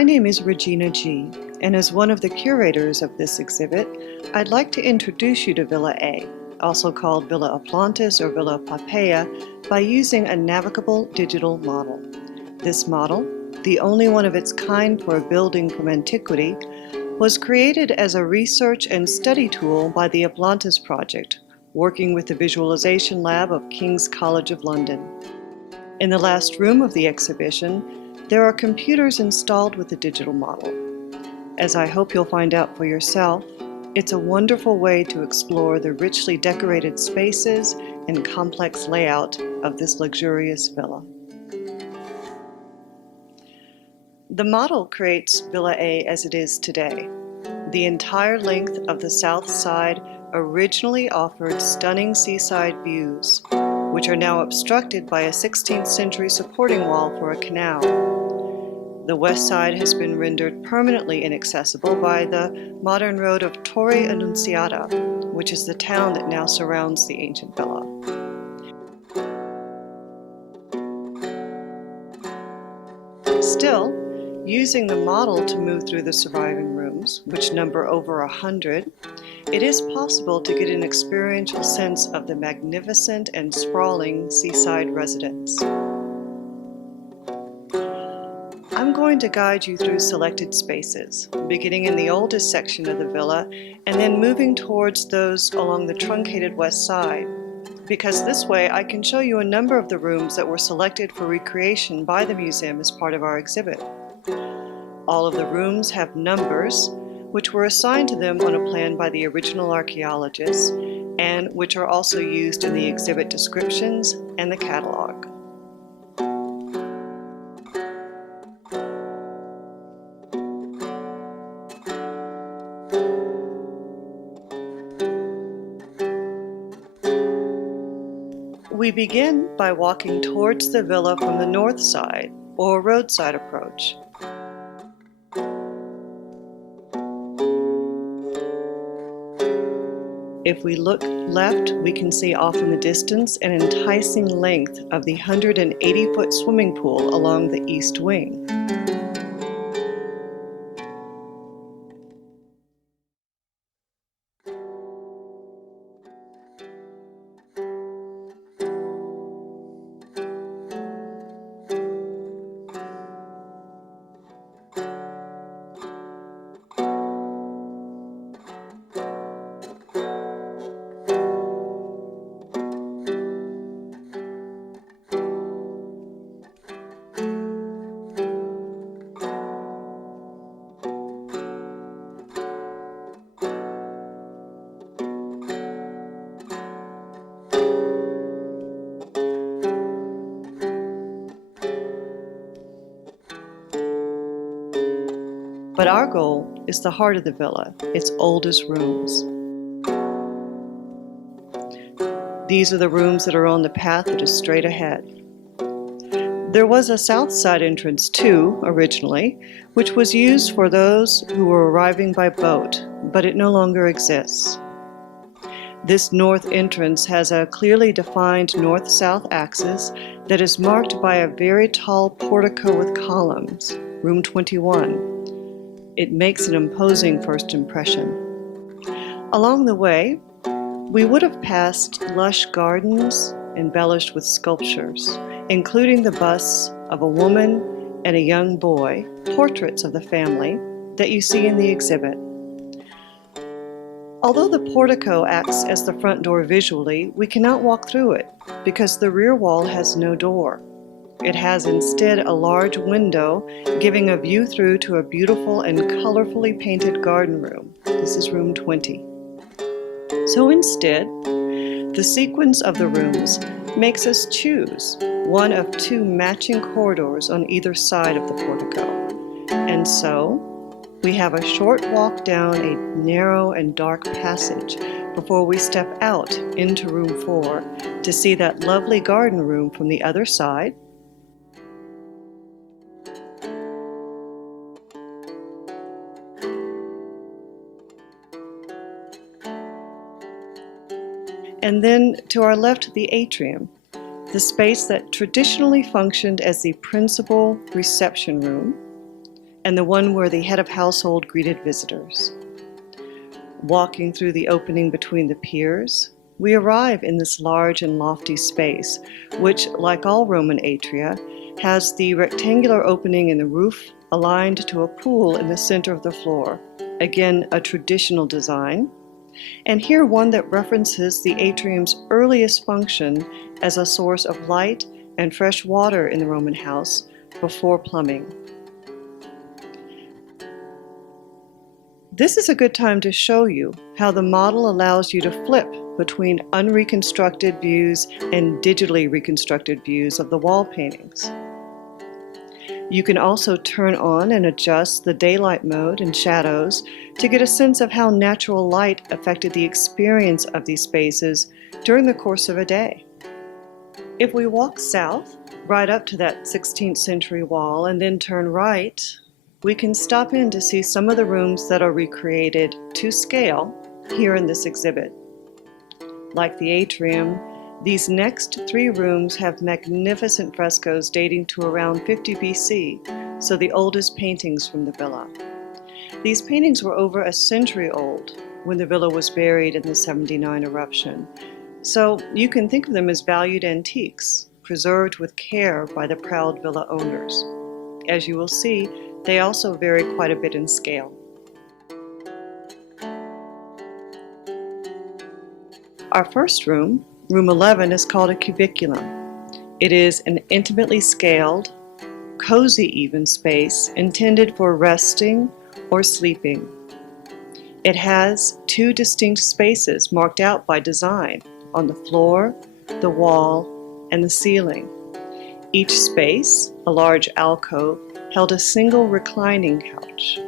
My name is Regina G, and as one of the curators of this exhibit, I'd like to introduce you to Villa A, also called Villa Aplantis or Villa Poppæa, by using a navigable digital model. This model, the only one of its kind for a building from antiquity, was created as a research and study tool by the Aplantis Project, working with the Visualization Lab of King's College of London. In the last room of the exhibition, there are computers installed with the digital model. As I hope you'll find out for yourself, it's a wonderful way to explore the richly decorated spaces and complex layout of this luxurious villa. The model creates Villa A as it is today. The entire length of the south side originally offered stunning seaside views, which are now obstructed by a 16th century supporting wall for a canal. The west side has been rendered permanently inaccessible by the modern road of Torre Annunziata, which is the town that now surrounds the ancient villa. Still, using the model to move through the surviving rooms, which number over 100, it is possible to get an experiential sense of the magnificent and sprawling seaside residence. I'm going to guide you through selected spaces, beginning in the oldest section of the villa and then moving towards those along the truncated west side, because this way I can show you a number of the rooms that were selected for recreation by the museum as part of our exhibit. All of the rooms have numbers, which were assigned to them on a plan by the original archaeologists, and which are also used in the exhibit descriptions and the catalog. We begin by walking towards the villa from the north side, or roadside approach. If we look left, we can see off in the distance an enticing length of the 180-foot swimming pool along the east wing. But our goal is the heart of the villa, its oldest rooms. These are the rooms that are on the path that is straight ahead. There was a south side entrance too, originally, which was used for those who were arriving by boat, but it no longer exists. This north entrance has a clearly defined north-south axis that is marked by a very tall portico with columns, room 21. It makes an imposing first impression. Along the way, we would have passed lush gardens embellished with sculptures, including the busts of a woman and a young boy, portraits of the family, that you see in the exhibit. Although the portico acts as the front door visually, we cannot walk through it because the rear wall has no door. It has instead a large window giving a view through to a beautiful and colorfully painted garden room. This is room 20. So instead, the sequence of the rooms makes us choose one of two matching corridors on either side of the portico. And so, we have a short walk down a narrow and dark passage before we step out into room 4 to see that lovely garden room from the other side. And then to our left, the atrium, the space that traditionally functioned as the principal reception room and the one where the head of household greeted visitors. Walking through the opening between the piers, we arrive in this large and lofty space, which, like all Roman atria, has the rectangular opening in the roof aligned to a pool in the center of the floor. Again, a traditional design, and here one that references the atrium's earliest function as a source of light and fresh water in the Roman house before plumbing. This is a good time to show you how the model allows you to flip between unreconstructed views and digitally reconstructed views of the wall paintings. You can also turn on and adjust the daylight mode and shadows to get a sense of how natural light affected the experience of these spaces during the course of a day. If we walk south, right up to that 16th century wall, and then turn right, we can stop in to see some of the rooms that are recreated to scale here in this exhibit. Like the atrium, these next three rooms have magnificent frescoes dating to around 50 BC, so the oldest paintings from the villa. These paintings were over a century old when the villa was buried in the 79 eruption, so you can think of them as valued antiques, preserved with care by the proud villa owners. As you will see, they also vary quite a bit in scale. Our first room, Room 11, is called a cubiculum. It is an intimately scaled, cozy even space intended for resting or sleeping. It has two distinct spaces marked out by design on the floor, the wall, and the ceiling. Each space, a large alcove, held a single reclining couch.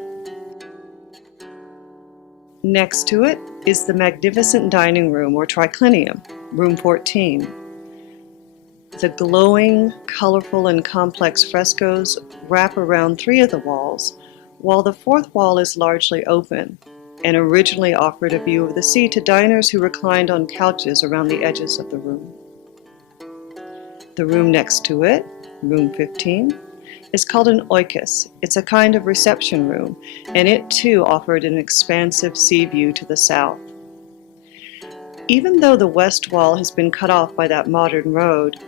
Next to it is the magnificent dining room or triclinium, Room 14. The glowing, colorful, and complex frescoes wrap around three of the walls, while the fourth wall is largely open and originally offered a view of the sea to diners who reclined on couches around the edges of the room. The room next to it, Room 15, is called an oikos. It's a kind of reception room, and it too offered an expansive sea view to the south. Even though the west wall has been cut off by that modern road,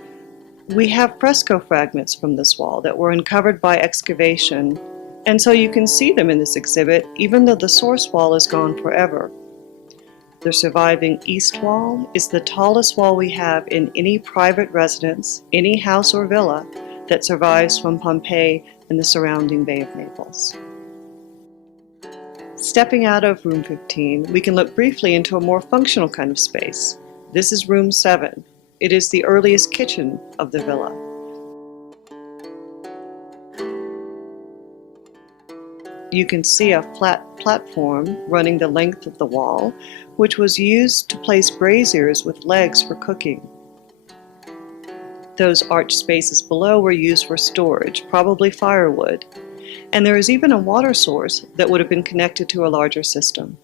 we have fresco fragments from this wall that were uncovered by excavation, and so you can see them in this exhibit even though the source wall is gone forever. The surviving east wall is the tallest wall we have in any private residence, any house or villa that survives from Pompeii and the surrounding Bay of Naples. Stepping out of Room 15, we can look briefly into a more functional kind of space. This is Room 7. It is the earliest kitchen of the villa. You can see a flat platform running the length of the wall, which was used to place braziers with legs for cooking. Those arched spaces below were used for storage, probably firewood, and there is even a water source that would have been connected to a larger system.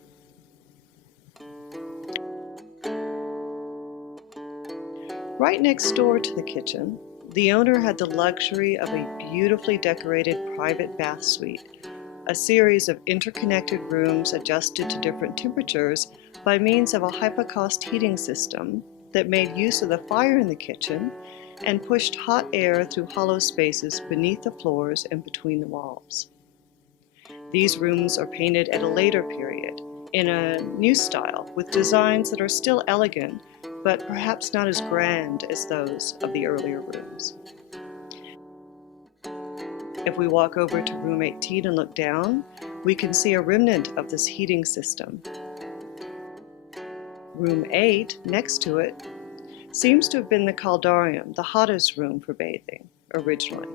Right next door to the kitchen, the owner had the luxury of a beautifully decorated private bath suite, a series of interconnected rooms adjusted to different temperatures by means of a hypocaust heating system that made use of the fire in the kitchen and pushed hot air through hollow spaces beneath the floors and between the walls. These rooms are painted at a later period, in a new style, with designs that are still elegant, but perhaps not as grand as those of the earlier rooms. If we walk over to Room 18 and look down, we can see a remnant of this heating system. Room 8, next to it, seems to have been the caldarium, the hottest room for bathing, originally.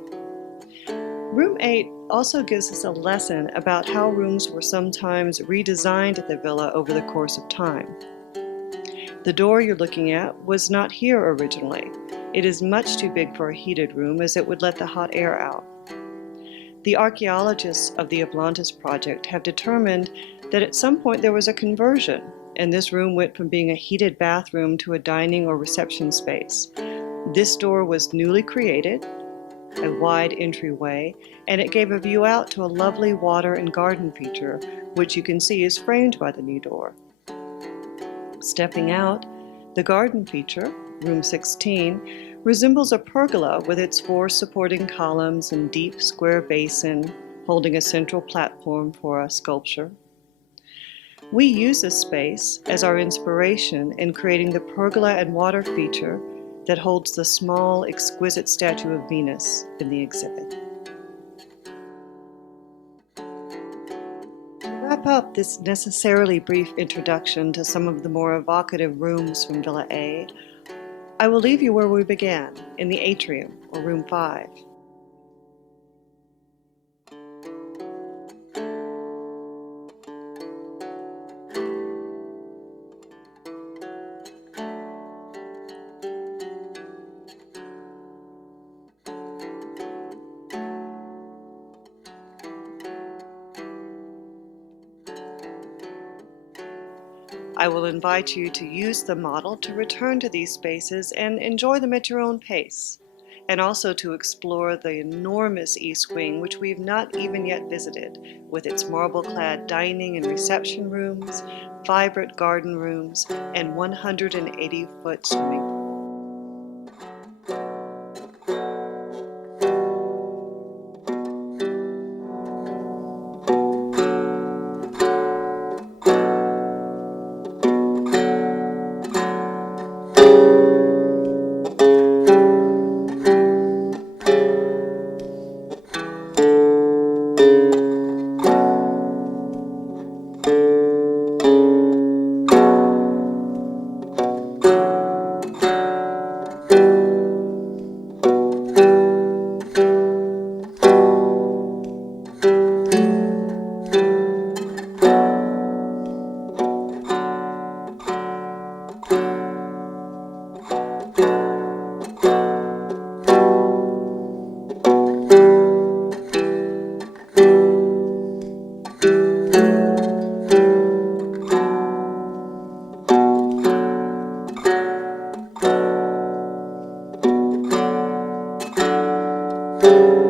Room 8 also gives us a lesson about how rooms were sometimes redesigned at the villa over the course of time. The door you're looking at was not here originally. It is much too big for a heated room as it would let the hot air out. The archaeologists of the Ablantis project have determined that at some point there was a conversion, and this room went from being a heated bathroom to a dining or reception space. This door was newly created, a wide entryway, and it gave a view out to a lovely water and garden feature, which you can see is framed by the new door. Stepping out, the garden feature, room 16, resembles a pergola with its 4 supporting columns and deep square basin holding a central platform for a sculpture. We use this space as our inspiration in creating the pergola and water feature that holds the small, exquisite statue of Venus in the exhibit. To wrap up this necessarily brief introduction to some of the more evocative rooms from Villa A, I will leave you where we began, in the atrium, or room 5. I will invite you to use the model to return to these spaces and enjoy them at your own pace, and also to explore the enormous East Wing, which we've not even yet visited, with its marble-clad dining and reception rooms, vibrant garden rooms, and 180-foot swimming pool.